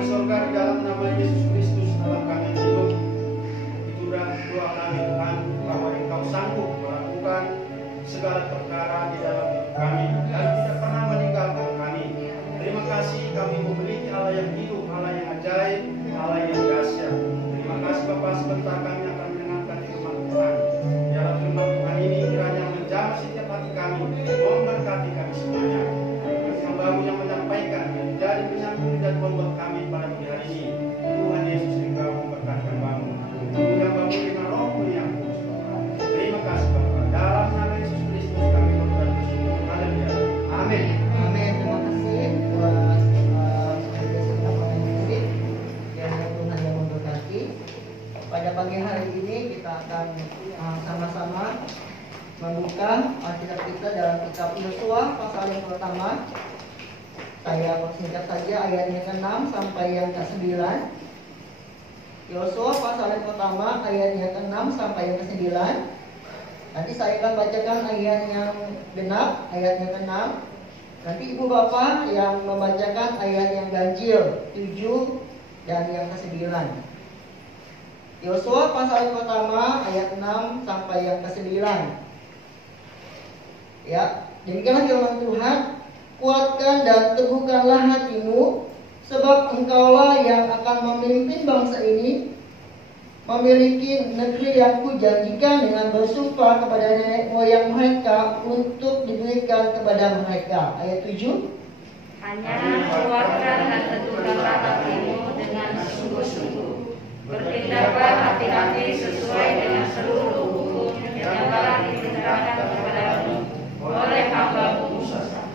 di surga di dalam nama Yesus Kristus dalam kami hidup. Itulah doa kami Tuhan, bahwa Engkau sanggup melakukan segala perkara di dalam hidup kami dan tidak pernah meninggalkan kami. Terima kasih kami memiliki Allah yang hidup, Allah yang ajaib, Allah yang dahsyat. Terima kasih Bapak, sebentar kami akan mendengarkan firman Tuhan. Biarlah firman Tuhan ini kiranya menjamah setiap hati kami, memberkati kami semuanya. Hamba-Mu yang menyampaikan menjadi penyambung dan membuat kami pada hari ini. Tuhan Yesus, Engkau memberkati hamba-Mu. Tuhan hamba-Mu dengan Roh-Mu yang kudus. Terima kasih Bapak. Dalam nama Yesus Kristus kami berdoa dan bersyukur. Haleluya. Amin. Amin. Terima kasih buat Tuhan yang memberkati. Pada pagi hari ini kita akan sama-sama membuka Alkitab kita dalam kitab Yosua pasal yang pertama. Saya persingkat saja ayat yang ke-6 sampai yang ke-9. Yosua pasal yang pertama ayat yang ke-6 sampai yang ke-9. Nanti saya akan bacakan ayat yang genap, ayat yang ke-6. Nanti ibu bapak yang membacakan ayat yang ganjil 7 dan yang ke-9. Yosua pasal yang pertama ayat 6 sampai yang ke-9. Ya, demikianlah firman Tuhan. Kuatkan dan teguhkanlah hatimu, sebab engkaulah yang akan memimpin bangsa ini memiliki negeri yang kujanjikan dengan bersumpah kepada nenek moyang mereka untuk diberikan kepada mereka. Ayat 7. Hanya kuatkan dan teguhkanlah hatimu dengan sungguh-sungguh. Bertindaklah hati-hati sesuai dengan seluruh hukum yang telah diperintahkan kepadamu oleh hamba-Mu Musa.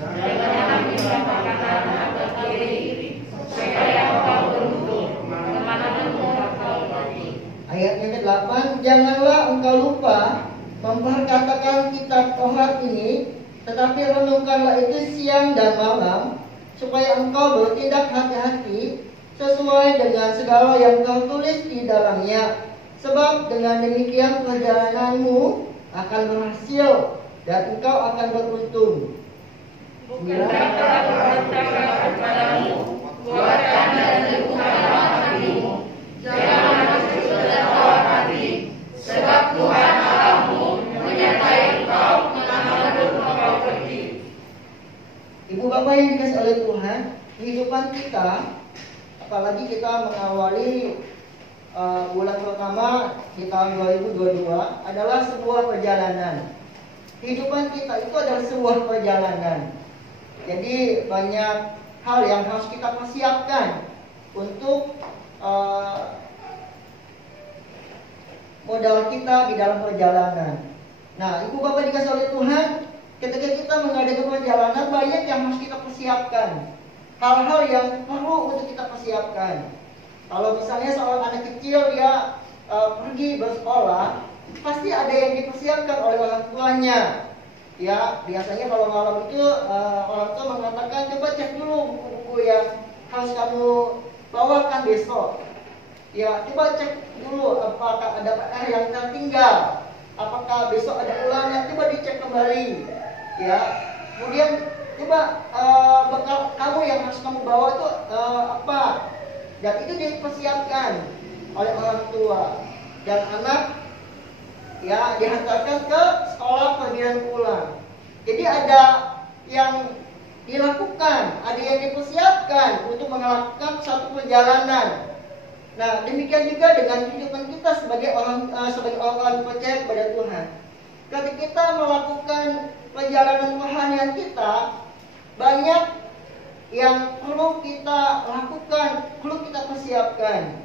Janganlah menyimpang kanan atau kiri, supaya engkau beruntung kemanapun engkau pergi. Ayat yang ke-8. Janganlah engkau lupa memperkatakan kitab Taurat ini, tetapi renungkanlah itu siang dan malam, supaya engkau bertindak hati-hati sesuai dengan segala yang kau tulis di dalamnya. Sebab dengan demikian perjalananmu akan berhasil dan engkau akan beruntung. Bukankah Tuhan kepadamu, kuatkan dan teguhkanlah hatimu, janganlah kecil dan tawar hati, sebab Tuhan Allahmu menyertai engkau kemanapun engkau pergi. Ibu bapak yang dikasih oleh Tuhan, kehidupan kita, apalagi kita mengawali bulan pertama di tahun 2022 adalah sebuah perjalanan. Kehidupan kita itu adalah sebuah perjalanan. Jadi banyak hal yang harus kita persiapkan untuk modal kita di dalam perjalanan. Nah, ibu bapak dikasih oleh Tuhan, ketika kita mengadakan perjalanan banyak yang harus kita persiapkan. Hal-hal yang perlu untuk kita persiapkan. Kalau misalnya seorang anak kecil dia pergi bersekolah, pasti ada yang dipersiapkan oleh orang tuanya. Ya, biasanya kalau malam itu orang tua mengatakan coba cek dulu buku-buku yang harus kamu bawakan besok. Ya, coba cek dulu apakah ada PR yang tertinggal, apakah besok ada ulangan, coba dicek kembali. Ya, kemudian coba bekal kamu yang harus kamu bawa itu apa? Dan itu dipersiapkan oleh orang tua dan anak. Ya, dihantarkan ke sekolah pembinaan pulang. Jadi ada yang dilakukan, ada yang dipersiapkan untuk melakukan satu perjalanan. Nah, demikian juga dengan kehidupan kita sebagai orang percaya kepada Tuhan. Ketika kita melakukan perjalanan rohanian kita, banyak yang perlu kita lakukan, perlu kita persiapkan.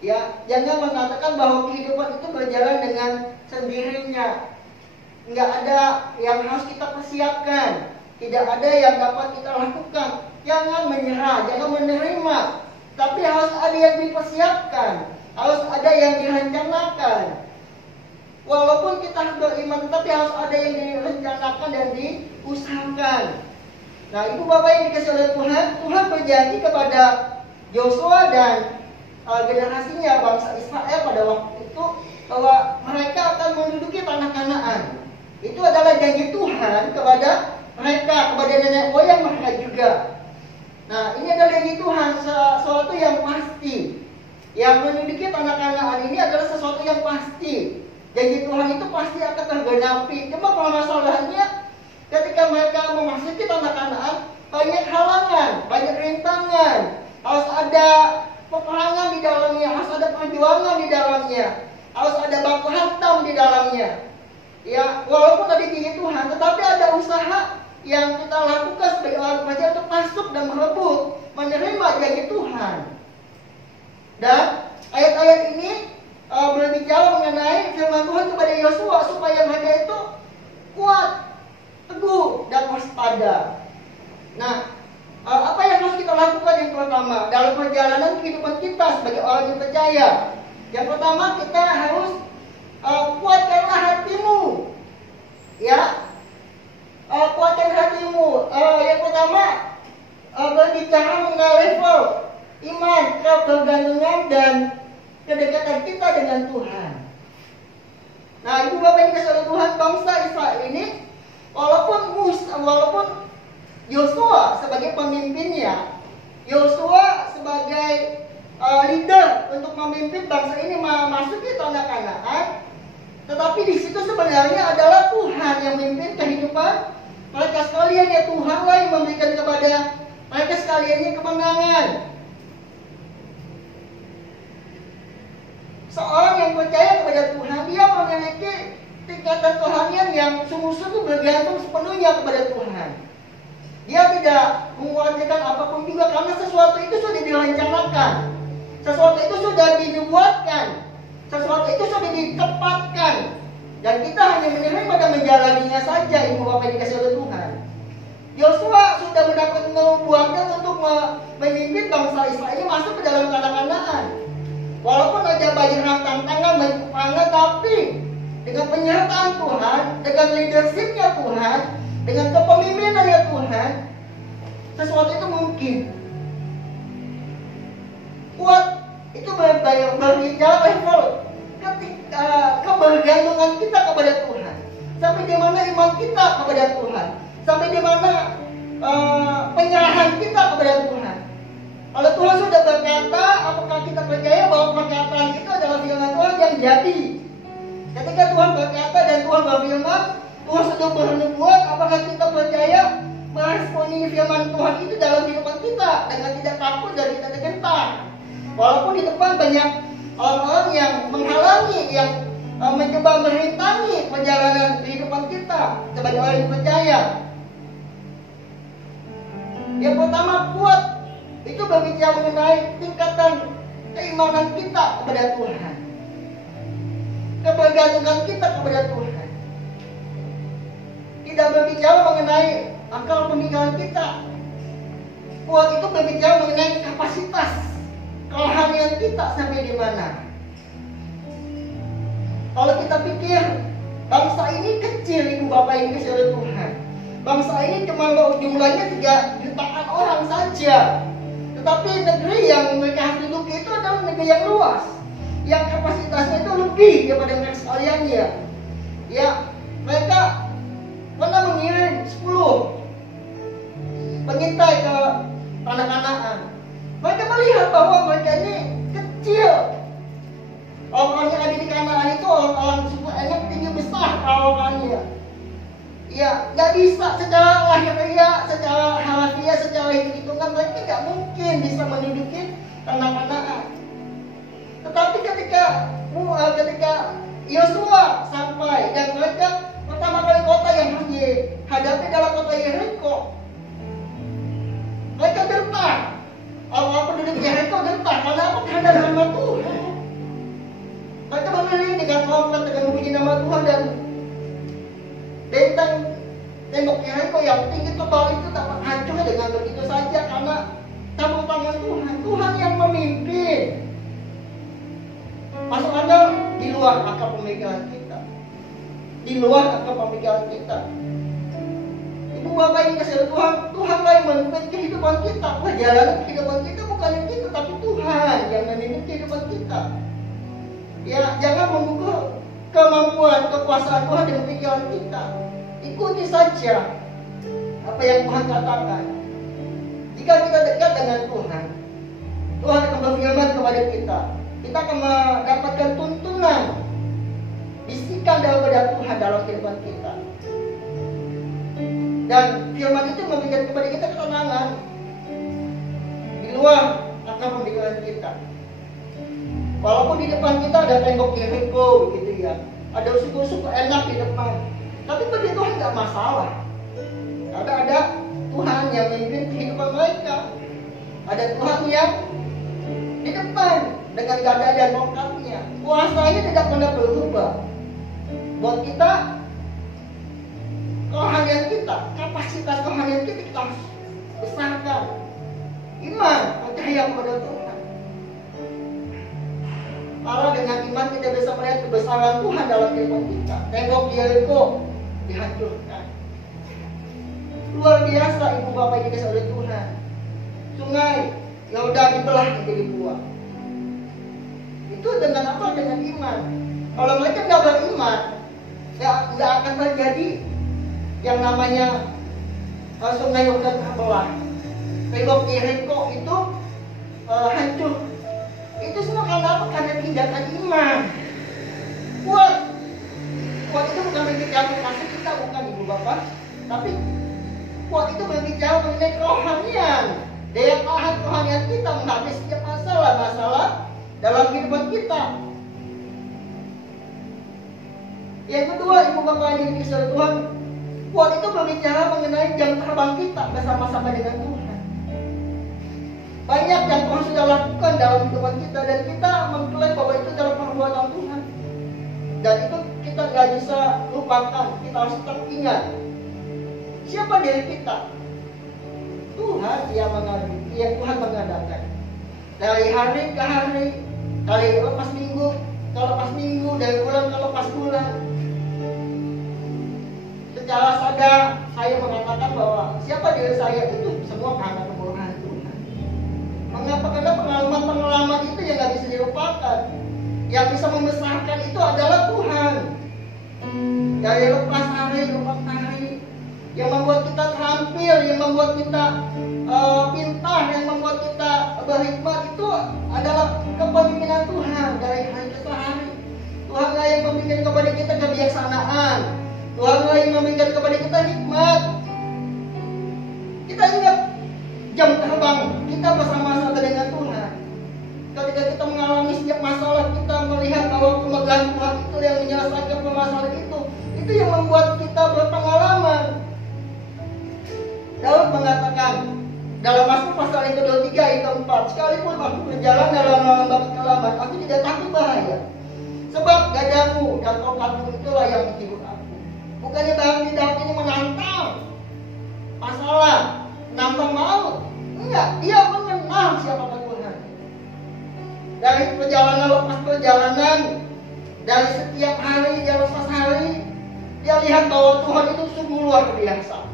Ya, jangan mengatakan bahwa kehidupan itu berjalan dengan sendirinya. Enggak ada yang harus kita persiapkan. Tidak ada yang dapat kita lakukan. Jangan menyerah, jangan menerima. Tapi harus ada yang dipersiapkan. Harus ada yang direncanakan. Walaupun kita beriman, tetapi harus ada yang direncanakan dan diusahakan. Nah, ibu bapak yang dikasih oleh Tuhan, Tuhan berjanji kepada Yosua dan generasinya bangsa Israel pada waktu itu bahwa mereka akan menduduki tanah Kanaan. Itu adalah janji Tuhan kepada mereka, kepada nenek moyang mereka juga. Nah, ini adalah janji Tuhan, sesuatu yang pasti. Yang mendidik anak-anak ini adalah sesuatu yang pasti. Janji Tuhan itu pasti akan tergenapi. Cuma permasalahannya ketika mereka memasuki tanah Kanaan, banyak halangan, banyak rintangan. Harus ada peperangan di dalamnya, harus ada perjuangan di dalamnya, harus ada baku hantam di dalamnya. Ya, walaupun tadi janji Tuhan, tetapi ada usaha yang kita lakukan sebagai orang percaya untuk masuk dan merebut, menerima janji Tuhan. Dan ayat-ayat ini berbicara mengenai firman Tuhan kepada Yosua supaya mereka itu kuat, teguh, dan waspada. Nah, apa yang harus kita lakukan yang pertama dalam perjalanan kehidupan kita sebagai orang yang percaya? Yang pertama, kita harus kuatkanlah hatimu, ya. Kuatkan hatimu. Yang pertama, berbicara mengenai level iman, kebergantungan dan kedekatan kita dengan Tuhan. Nah, ibu bapak yang dikasihi Tuhan, bangsa Israel ini walaupun Yosua sebagai pemimpinnya, Yosua sebagai leader untuk memimpin bangsa ini memasuki tanah Kanaan, tetapi di situ sebenarnya adalah Tuhan yang memimpin kehidupan mereka sekalian. Ya, Tuhanlah yang memberikan kepada mereka sekaliannya kemenangan. Seorang yang percaya kepada Tuhan, dia memiliki tingkatan kerohanian yang sungguh-sungguh bergantung sepenuhnya kepada Tuhan. Dia tidak mengkhawatirkan apapun juga, karena sesuatu itu sudah direncanakan, sesuatu itu sudah dibuatkan, sesuatu itu sudah ditempatkan, dan kita hanya menerima dan menjalaninya saja. Ibu bapak yang dikasihi oleh Tuhan, Yosua sudah mendapat nubuatan untuk memimpin bangsa Israel ini masuk ke dalam tanah Kanaan. Walaupun ada banyak tantangan, banyak peperangan, tapi dengan penyertaan Tuhan, dengan leadershipnya Tuhan, dengan kepemimpinannya Tuhan, sesuatu itu mungkin. Kuat itu berbicara level kebergantungan kita kepada Tuhan. Sampai di mana iman kita kepada Tuhan, sampai di mana penyerahan kita kepada Tuhan. Kalau Tuhan sudah berkata, apakah kita percaya bahwa perkataan itu adalah firman Tuhan yang jadi? Ketika Tuhan berkata dan Tuhan berfirman, Tuhan sudah bernubuat, apakah kita percaya meresponi firman Tuhan itu dalam kehidupan kita dengan tidak takut dan tidak gentar? Walaupun di depan banyak orang-orang yang menghalangi, yang mencoba merintangi perjalanan kehidupan kita sebagai orang yang percaya. Yang pertama, kuat itu berbicara mengenai tingkatan keimanan kita kepada Tuhan, kebergantungan kita kepada Tuhan. Tidak berbicara mengenai akal pemikiran kita. Kuat itu berbicara mengenai kapasitas kerohanian kita sampai di mana. Kalau kita pikir bangsa ini kecil, ibu bapak yang dikasihi oleh Tuhan, bangsa ini cuma jumlahnya 3 jutaan orang saja. Tetapi negeri yang mereka harus duduki itu adalah negeri yang luas, yang kapasitasnya itu lebih daripada mereka sekalian ya. Ya, mereka pernah mengirim 10 pengintai ke tanah Kanaan. Mereka melihat bahwa mereka ini kecil. Orang-orang yang ada di Kanaan itu orang-orang super enak, tinggi besar perawakannya. Ya, nggak bisa secara lahiriah, secara harafiah, secara hitung-hitungan mereka nggak mungkin bisa menduduki tanah Kanaan. Tetapi ketika Yosua sampai dan mereka pertama kali kota yang harus dihadapi adalah kota Yeriko, mereka gentar. Orang penduduk Yeriko gentar. Karena apa? Karena nama Tuhan. Mereka mengelilingi dengan trompet, dengan memuji nama Tuhan, dan benteng tembok Yeriko yang tinggi tebal itu dapat hancur dengan begitu saja karena campur tangan Tuhan. Tuhan yang memimpin. Masuk akal di luar akal pemikiran kita, di luar akal pemikiran kita. Ibu bapak yang dikasihi Tuhan, Tuhanlah yang memimpin kehidupan kita. Perjalanan kehidupan kita bukan yang kita, tapi Tuhan yang memimpin kehidupan kita. Ya, jangan mengukur kemampuan, kekuasaan Tuhan dengan pikiran kita. Ikuti saja apa yang Tuhan katakan. Jika kita dekat dengan Tuhan, Tuhan akan berfirman kepada kita. Kita akan mendapatkan tuntunan, bisikan daripada Tuhan dalam kehidupan kita. Dan firman itu memberikan kepada kita ketenangan di luar akan pemikiran kita. Walaupun di depan kita ada tembok Yeriko begitu ya, ada suku-suku enak di depan, tapi bagi Tuhan tidak masalah. Karena ada Tuhan yang memimpin kehidupan mereka. Ada Tuhan yang di depan dengan gada dan tongkatnya. Kuasanya tidak pernah berubah. Buat kita, kerohanian kita, kapasitas kerohanian kita harus besarkan. Iman, percaya kepada Tuhan. Karena dengan iman kita bisa melihat kebesaran Tuhan dalam kehidupan kita. Tembok Yeriko dihancurkan. Luar biasa ibu bapak yang dikasih oleh Tuhan. Sungai Yordan dibelah menjadi dua. Itu dengan apa? Dengan iman. Kalau mereka tidak beriman, tidak akan terjadi yang namanya Sungai Yordan terbelah. Tembok Yeriko itu hancur. Itu semua karena apa? Karena tindakan iman. Kuat itu bukan berbicara kasih kita, bukan ibu bapak, tapi kuat itu berbicara mengenai kerohanian. Daya tahan kerohanian kita menghadapi setiap masalah dalam kehidupan kita. Yang kedua, ibu bapak yang dikasihi Tuhan, kuat itu berbicara mengenai jam terbang kita bersama-sama dengan Tuhan. Banyak yang Tuhan sudah lakukan dalam kehidupan kita dan kita mengklaim bahwa itu adalah perbuatan Tuhan. Dan itu kita nggak bisa lupakan, kita harus tetap ingat. Siapa diri kita? Tuhan yang Tuhan mengadakan. Dari hari ke hari, kali lepas minggu, kalau lepas minggu, dari bulan kalau lepas bulan. Secara sadar saya mengatakan bahwa siapa diri saya itu semua karena kemurahan Tuhan. Mengapa? Karena pengalaman itu yang nggak bisa dilupakan. Yang bisa membesarkan itu adalah Tuhan. Dari lepas hari, yang membuat kita terampil, yang membuat kita pintar, yang membuat kita berhikmat itu adalah kepemimpinan Tuhan dari hari ke hari. Tuhan lah yang memberikan kepada kita kebijaksanaan. Tuhan lah yang memberikan kepada kita hikmat. Kita ingat jam terbang kita bersama-sama dengan Tuhan. Ketika kita mengalami setiap masalah, kita melihat bahwa kemegahan Tuhan itu yang menyelesaikan permasalahan itu yang membuat kita berpengalaman. Daud mengatakan dalam Mazmur pasal yang ke-23 ayat ke-4, sekalipun aku berjalan dalam lembah kekelaman, aku tidak takut bahaya, sebab gadamu dan tongkatmu itulah yang menghibur aku. Bukannya berarti Daud ini menantang masalah, menantang maut. Enggak, dia mengenal siapa Tuhan. Dari perjalanan lepas perjalanan, dari setiap hari dia lepas hari, dia lihat bahwa Tuhan itu sungguh luar biasa.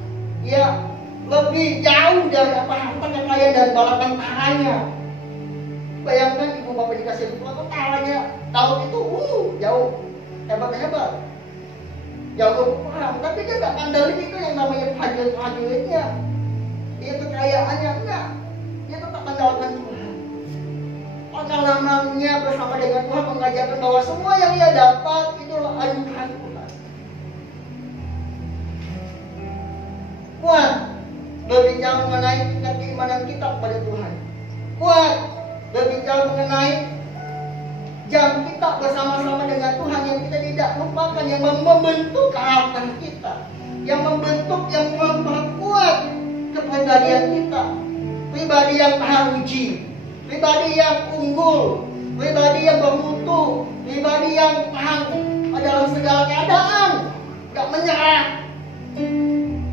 Dia lebih jauh dari apa harta kekayaan dan bala tentaranya. Bayangkan ibu bapak dikasih Tuhan, tentaranya Daud itu jauh hebat-hebat, jauh perang, tapi dia nggak andalin itu yang namanya prajurit-prajuritnya. Dia kekayaannya enggak, dia tetap mendapatkan Tuhan. Pengalamannya bersama dengan Tuhan mengajarkan bahwa semua yang dia dapat itulah anugerah Tuhan. Kuat berbicara mengenai tingkat keimanan kita kepada Tuhan. Kuat berbicara mengenai jam kita bersama-sama dengan Tuhan yang kita tidak lupakan, yang membentuk karakter kita, yang membentuk, yang memperkuat kepribadian kita. Pribadi yang tahan uji, pribadi yang unggul, pribadi yang bermutu, pribadi yang tahan dalam segala keadaan, gak menyerah.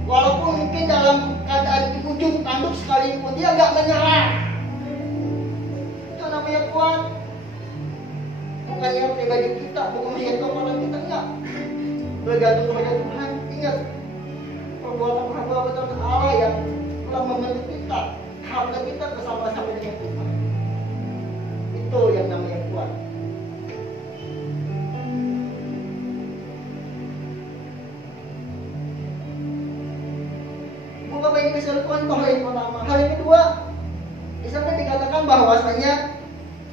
Walaupun mungkin dalam keadaan di ujung tanduk sekalipun dia gak menyerah. Itu namanya kuat. Bukannya pribadi kita, bukan melihat kekuatan kita, enggak. Bergantung kepada Tuhan. Ingat perbuatan Allah yang telah membentuk kita, harta kita bersama-sama dengan Tuhan. Itu yang namanya kuat. Ibu bapak yang dikasih oleh Tuhan itu hal yang pertama. Hal yang kedua, di sana dikatakan bahwasanya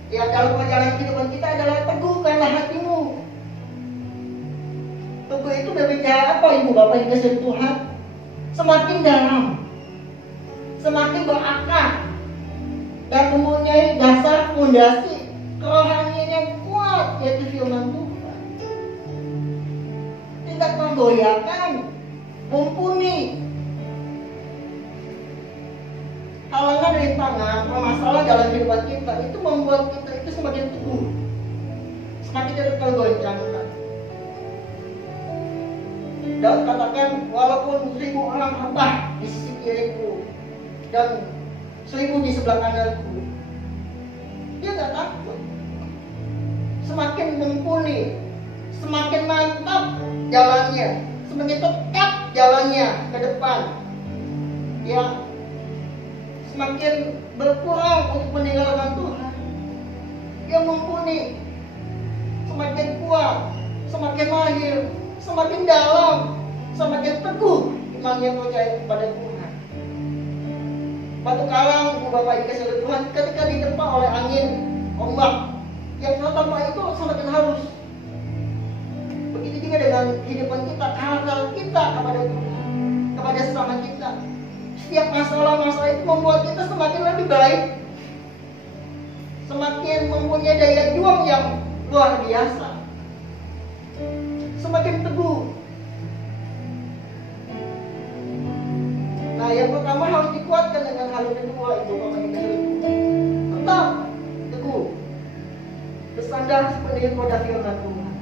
ya dalam perjalanan kehidupan kita adalah teguhkanlah hatimu. Teguh itu berbicara apa ibu bapak yang dikasih oleh Tuhan? Semakin dalam, semakin berakar dan mempunyai dasar fondasi kerohanian yang kuat, yaitu firman Tuhan. Tidak tergoyahkan, mumpuni. Halangan rintangan, permasalahan dalam kehidupan kita itu membuat kita itu semakin teguh, semakin tidak tergoyahkan. Daud katakan, walaupun 1000 orang rebah di sisi kiriku dan 1000 di sebelah kananku, dia nggak takut. Semakin mumpuni, semakin mantap jalannya, semakin tetap jalannya ke depan. Ya, semakin berkurang untuk meninggalkan Tuhan. Dia mumpuni, semakin kuat, semakin mahir, semakin dalam, semakin teguh imannya percaya kepada Tuhan. Batu karang, Bapak dikasih oleh Tuhan, ketika diterpa oleh angin, ombak, yang tertampak itu semakin halus. Begitu juga dengan kehidupan kita, karakter kita kepada Tuhan, kepada sesama kita. Setiap masalah-masalah itu membuat kita semakin lebih baik, semakin mempunyai daya juang yang luar biasa, semakin teguh. Nah, yang pertama harus dikuatkan dengan hal yang kedua, itu Bapak yang tetap teguh, bersandar sepenuhnya pada firman Tuhan.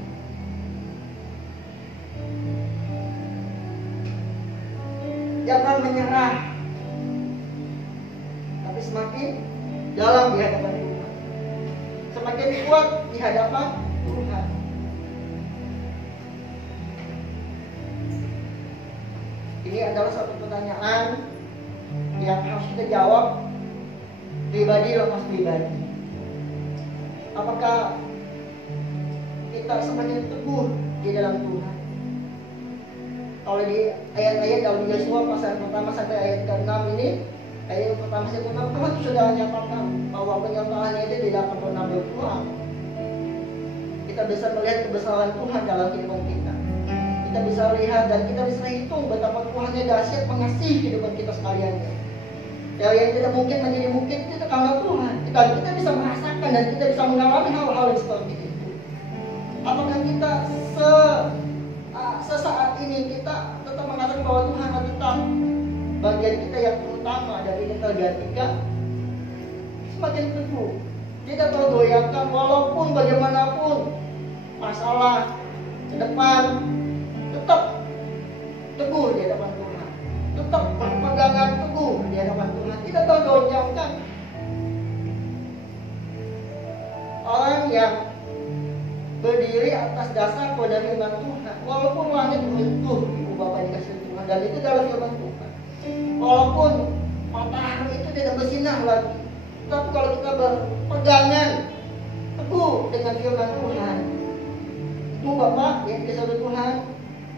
Jangan menyerah, tapi semakin dalam di hadapan Tuhan, semakin kuat di hadapan Tuhan. Ini adalah satu pertanyaan yang harus kita jawab pribadi lepas pribadi. Apakah kita semakin teguh di dalam Tuhan? Kalau di ayat-ayat dalam Yosua pasal pertama sampai ayat ke-6 ini, ayat pertama sampai ke-6 Tuhan sudah nyatakan bahwa penyertaannya itu tidak akan pernah berkurang. Kita bisa melihat kebesaran Tuhan dalam kehidupan kita. Kita bisa lihat dan kita bisa hitung betapa Tuhannya dahsyat mengasihi kehidupan kita sekalian. Dari yang tidak mungkin menjadi mungkin itu karena Tuhan. Kita bisa merasakan dan kita bisa mengalami hal-hal yang seperti itu. Apakah kita sesaat ini kita tetap mengatakan bahwa Tuhan tetap bagian kita yang terutama dari kita tiga, semakin teguh, tidak tergoyahkan walaupun bagaimanapun masalah ke depan, tetap teguh di hadapan Tuhan, tetap berpegangan teguh di hadapan Tuhan, tidak tergoyahkan. Orang yang berdiri atas dasar pada firman Tuhan, walaupun langit runtuh, ibu bapak dikasih Tuhan, dan itu dalam firman Tuhan. Walaupun matahari itu tidak bersinar lagi, tapi kalau kita berpegangan teguh dengan firman Tuhan, ibu bapak yang dikasih oleh Tuhan,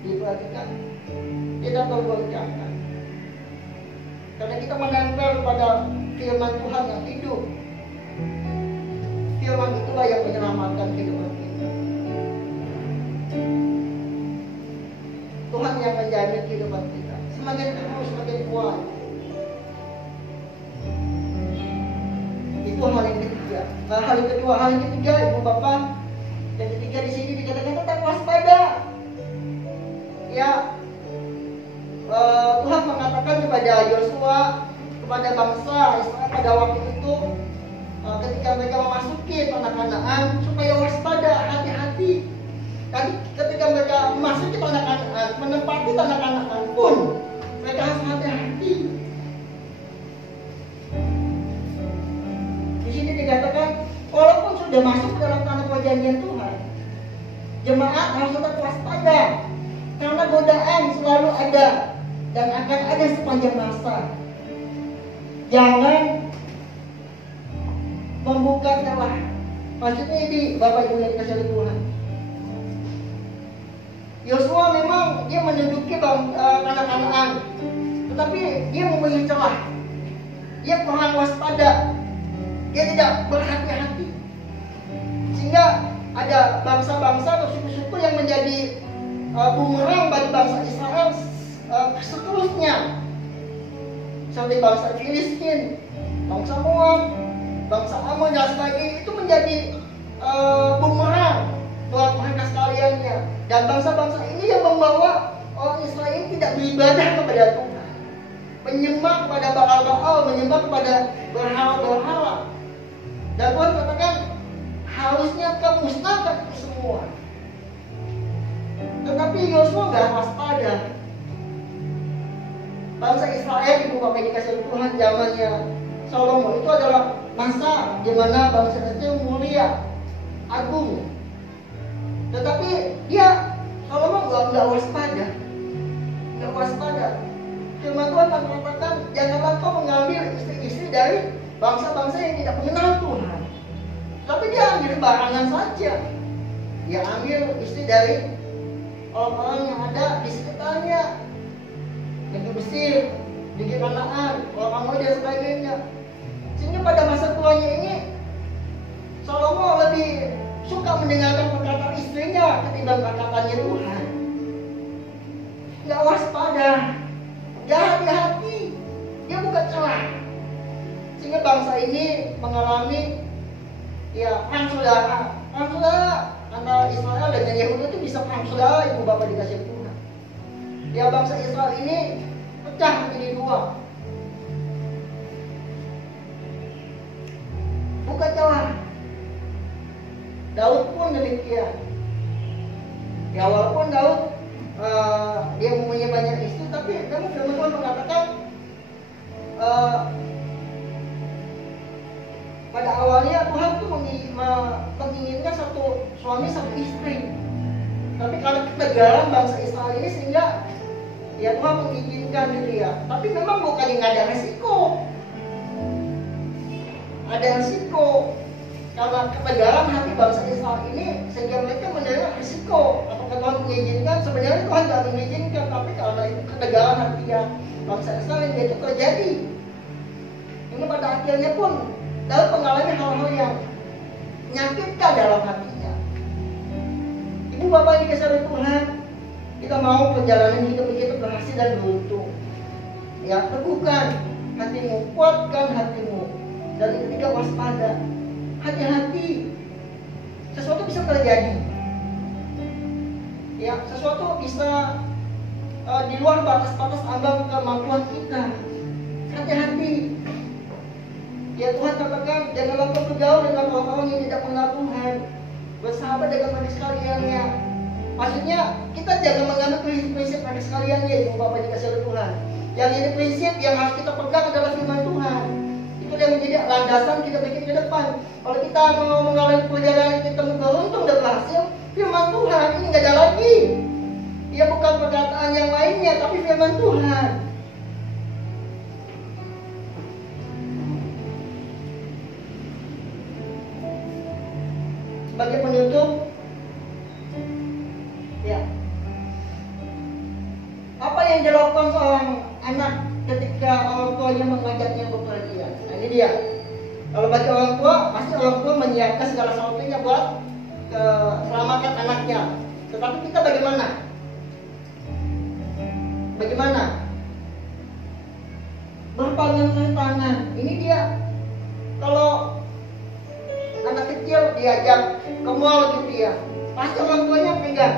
diperhatikan, tidak tergoyahkan. Karena kita menempel pada firman Tuhan yang hidup. Firman itulah yang menyelamatkan kehidupan kita. Tuhan yang menjamin kehidupan kita. Semakin terus, semakin kuat. Itu hal yang ketiga. Nah, hal yang kedua, hal yang ketiga, ibu bapak, yang ketiga di sini dikatakan tetap waspada. Ya, Tuhan mengatakan kepada Yosua, kepada bangsa Israel pada waktu itu, ketika mereka memasuki tanah Kanaan, supaya waspada, hati-hati. Tapi ketika mereka memasuki tanah Kanaan, menempati tanah Kanaan pun, mereka harus hati-hati. Di sini dikatakan, walaupun sudah masuk ke dalam tanah perjanjian Tuhan, jemaat harus tetap waspada, karena godaan selalu ada dan akan ada sepanjang masa. Jangan membuka celah. Maksudnya ini Bapak Ibu yang dikasih oleh Tuhan. Yosua memang dia menduduki tanah Kanaan, tetapi dia mempunyai celah. Dia kurang waspada, dia tidak berhati-hati, sehingga ada bangsa-bangsa atau suku-suku yang menjadi bumerang bagi bangsa Israel seterusnya, seperti bangsa Filistin, bangsa Moab, bangsa Ammon dan sebagainya. Itu menjadi bumerang buat mereka sekaliannya, dan bangsa-bangsa ini yang membawa orang Israel ini tidak beribadah kepada Tuhan, menyembah kepada Baal-Baal, menyembah kepada berhala-berhala. Dan Tuhan katakan harusnya kamu musnahkan itu semua. Tetapi Yosua gak waspada. Bangsa Israel, ibu bapak dikasih Tuhan, zamannya Salomo itu adalah masa di mana bangsa itu mulia, agung. Tetapi dia Salomo nggak waspada, nggak waspada. Firman Tuhan mengatakan, janganlah kau mengambil istri-istri dari bangsa-bangsa yang tidak mengenal Tuhan. Tapi dia ambil barangan saja. Dia ambil istri dari orang-orang yang ada di sekitarnya, negeri Mesir, negeri Kanaan, orang Amori dan sebagainya. Sehingga pada masa tuanya ini, Salomo lebih suka mendengarkan perkataan istrinya ketimbang perkataannya Tuhan. Gak waspada, gak hati-hati, dia buka celah. Sehingga bangsa ini mengalami perang saudara. Perang saudara antara Israel dengan Yahudi itu bisa perang saudara, ibu bapak dikasih Tuhan. Bangsa Israel ini pecah menjadi dua. Buka celah. Daud pun demikian. Walaupun Daud dia mempunyai banyak istri, tapi namun firman Tuhan mengatakan pada awalnya Tuhan tuh menginginkan satu suami satu istri. Tapi karena ketegaran bangsa Israel ini sehingga Tuhan mengizinkan gitu ya. Tapi memang bukan yang ada resiko. Ada resiko. Karena ketegaran hati bangsa Israel ini sehingga mereka menerima risiko. Apakah Tuhan mengizinkan? Sebenarnya Tuhan tidak mengizinkan, tapi karena itu ketegaran hati bangsa Israel yang itu terjadi. Ini pada akhirnya pun Daud mengalami hal-hal yang menyakitkan dalam hatinya. Ibu bapak dikasih oleh Tuhan, kita mau perjalanan hidup kita berhasil dan beruntung. Teguhkan hatimu, kuatkan hatimu, dan ketiga waspada. Hati-hati, sesuatu bisa terjadi. Sesuatu bisa di luar batas-batas ambang kemampuan kita. Hati-hati. Tuhan katakan, janganlah kau bergaul dengan orang-orang yang tidak mengenal Tuhan, bersahabat dengan mereka sekaliannya. Maksudnya kita jangan mengambil prinsip-prinsip mereka sekaliannya, ibu bapak dikasih oleh Tuhan. Yang ini prinsip yang harus kita pegang adalah firman Tuhan. Itu yang menjadi landasan kita bikin ke depan. Kalau kita mau mengalami perjalanan kita beruntung dan berhasil, firman Tuhan ini nggak ada lagi. Bukan perkataan yang lainnya, tapi firman Tuhan. Sebagai penutup, apa yang dilakukan seorang anak ketika orang tuanya mengajaknya bepergian? Nah, ini dia. Kalau bagi orang tua, pasti orang tua menyiapkan segala sesuatunya buat keselamatan anaknya. Tetapi kita bagaimana? Bagaimana? Berpegangan tangan. Ini dia. Kalau anak kecil diajak ke mall gitu ya, pasti orang tuanya pegang.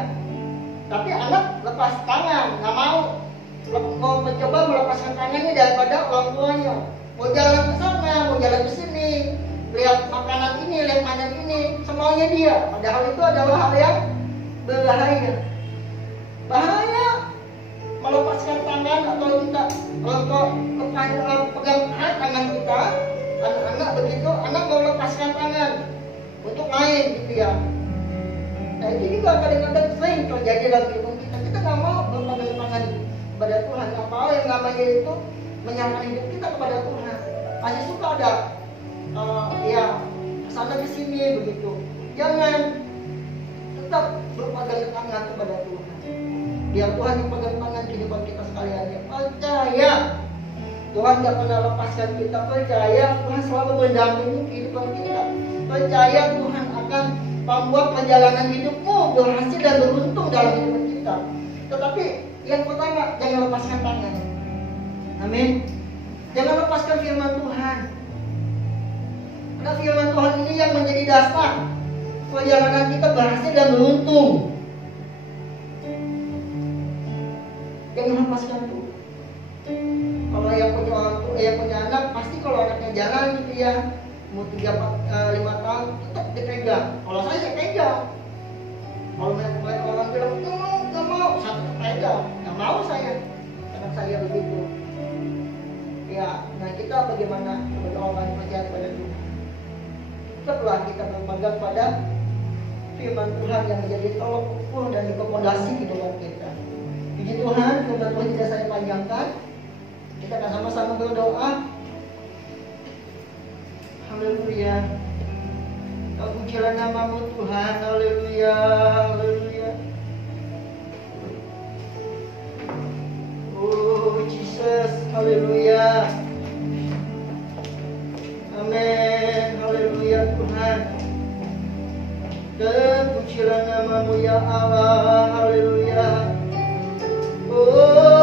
Tapi anak lepas tangan, nggak mau mencoba melepaskan tangannya daripada orang tuanya. Mau jalan ke sana, mau jalan ke sini, lihat makanan ini, lihat makanan ini, semuanya dia. Padahal itu adalah hal yang berbahaya. Bahaya melepaskan tangan atau kita pegang erat tangan kita. Anak-anak begitu, anak mau lepaskan tangan untuk main gitu ya. Nah ini juga kadang-kadang sering terjadi dalam hidup kita. Kita nggak mau berpegang tangan kepada Tuhan. Nggak mau yang namanya itu menyerahkan hidup kita kepada Tuhan. Masih suka ada kesana kesini begitu. Jangan, tetap berpegang tangan kepada Tuhan. Biar Tuhan yang pegang tangan kehidupan kita sekalian. percaya Tuhan gak pernah lepaskan kita, percaya Tuhan selalu mendampingi kehidupan kita, percaya Tuhan akan membuat perjalanan hidupmu berhasil dan beruntung dalam hidup kita. Tetapi yang pertama, jangan lepaskan tangan. Amin. Jangan lepaskan firman Tuhan. Karena firman Tuhan ini yang menjadi dasar perjalanan kita berhasil dan beruntung. Jangan lepaskan tuh. Kalau yang punya orang tua, yang punya anak, pasti kalau anaknya jalan gitu ya, mau 3-5 tahun tetap dipegang. Kalau saya pegang. Kalau orang bilang nggak mau, saya tetap pegang. Nggak mau saya, karena saya begitu. Ya, nah kita bagaimana sebagai orang yang percaya kepada Tuhan? Tetaplah kita berpegang pada firman Tuhan yang menjadi tolok ukur dan rekomendasi kehidupan kita. Puji Tuhan, firman Tuhan tidak saya panjangkan. Kita akan sama-sama berdoa. Haleluya. Kau pujilah namamu Tuhan. Haleluya. Haleluya. Oh Jesus. Haleluya. Amin. Haleluya Tuhan. Terpujilah namamu ya Allah. Haleluya. Oh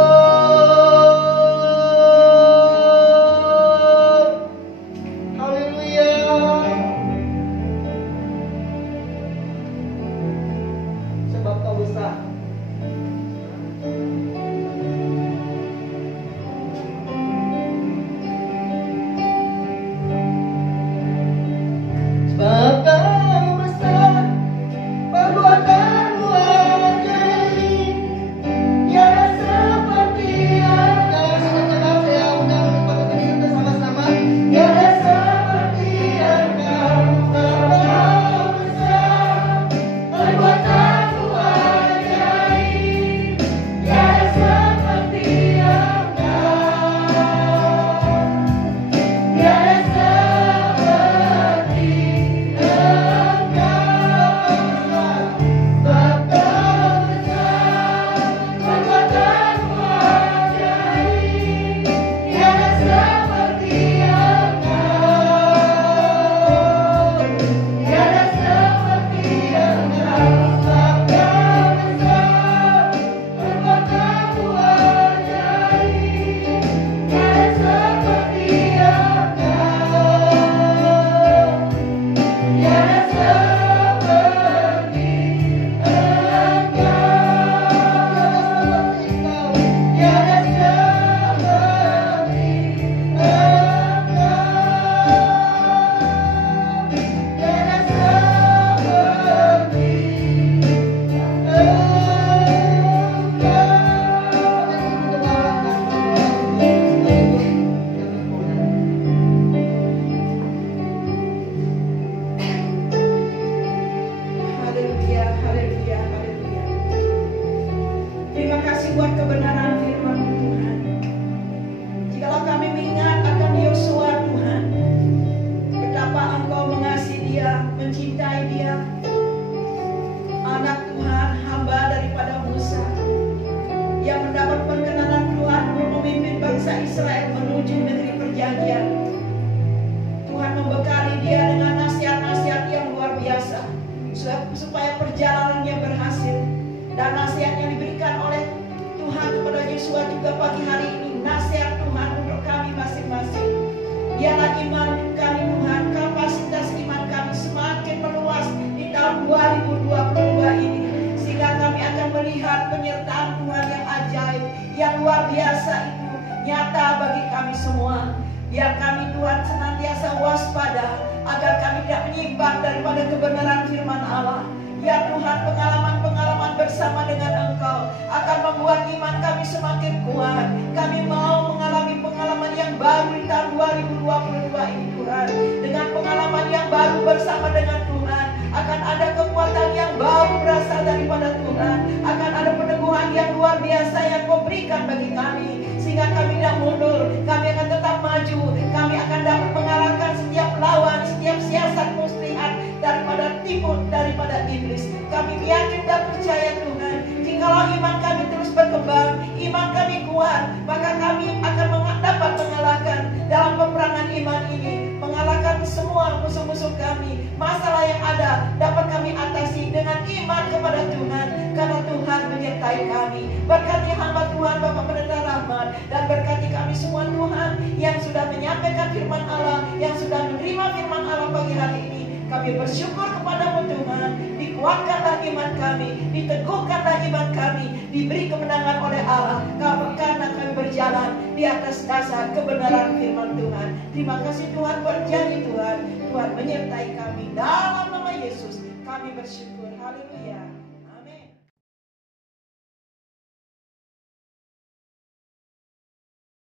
Kami yakin dan percaya Tuhan, jikalau iman kami terus berkembang, iman kami kuat Tuhan, maka kami akan dapat mengalahkan dalam peperangan iman ini, mengalahkan semua musuh-musuh kami. Masalah yang ada dapat kami atasi dengan iman kepada Tuhan, karena Tuhan menyertai kami. Berkati hamba Tuhan Bapak Pendeta Rahmat, dan berkati kami semua Tuhan yang sudah menyampaikan firman Allah, yang sudah menerima firman Allah pagi hari ini. Kami bersyukur kepadamu Tuhan, dikuatkanlah iman kami, diteguhkanlah iman kami, diberi kemenangan oleh Allah, karena kami berjalan di atas dasar kebenaran firman Tuhan. Terima kasih Tuhan, berjanji Tuhan, Tuhan menyertai kami dalam nama Yesus. Kami bersyukur, haleluya.